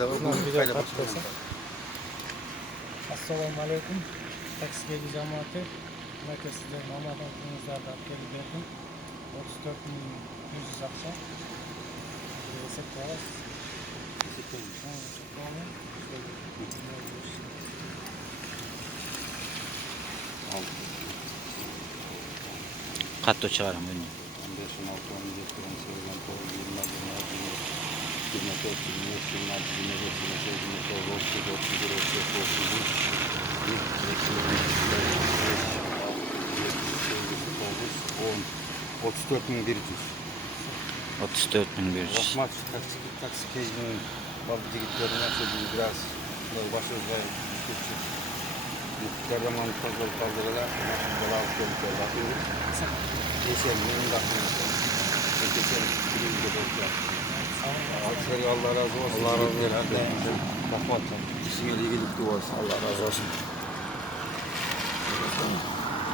Kayla var. Şundan Bu bir kayla kaç başlıyor. olsa. Assalamu alaikum. Taksiye cemaati. Merkezde Ramazan kırmızılarda geri geldim. 34.100 akşam. Reset var. Çok doğru. Katto çıkarım bunu. 15, 16, 17, 18, 19, 20, 26, 24, 25, 26, 25, 28, 29, 30, 31, 32, 33, 34.100. 34.100. Rahmat taksi keyfinin bazı digitlerini açıldı biraz. Başımızda Türkçe. Kahraman fazla bela çocuklar bakıyor. Geçen yılın da geçen birinci de Allah razı olsun. Allah razı olsun. Rahmat. İşine ilgili olsun. Allah razı olsun.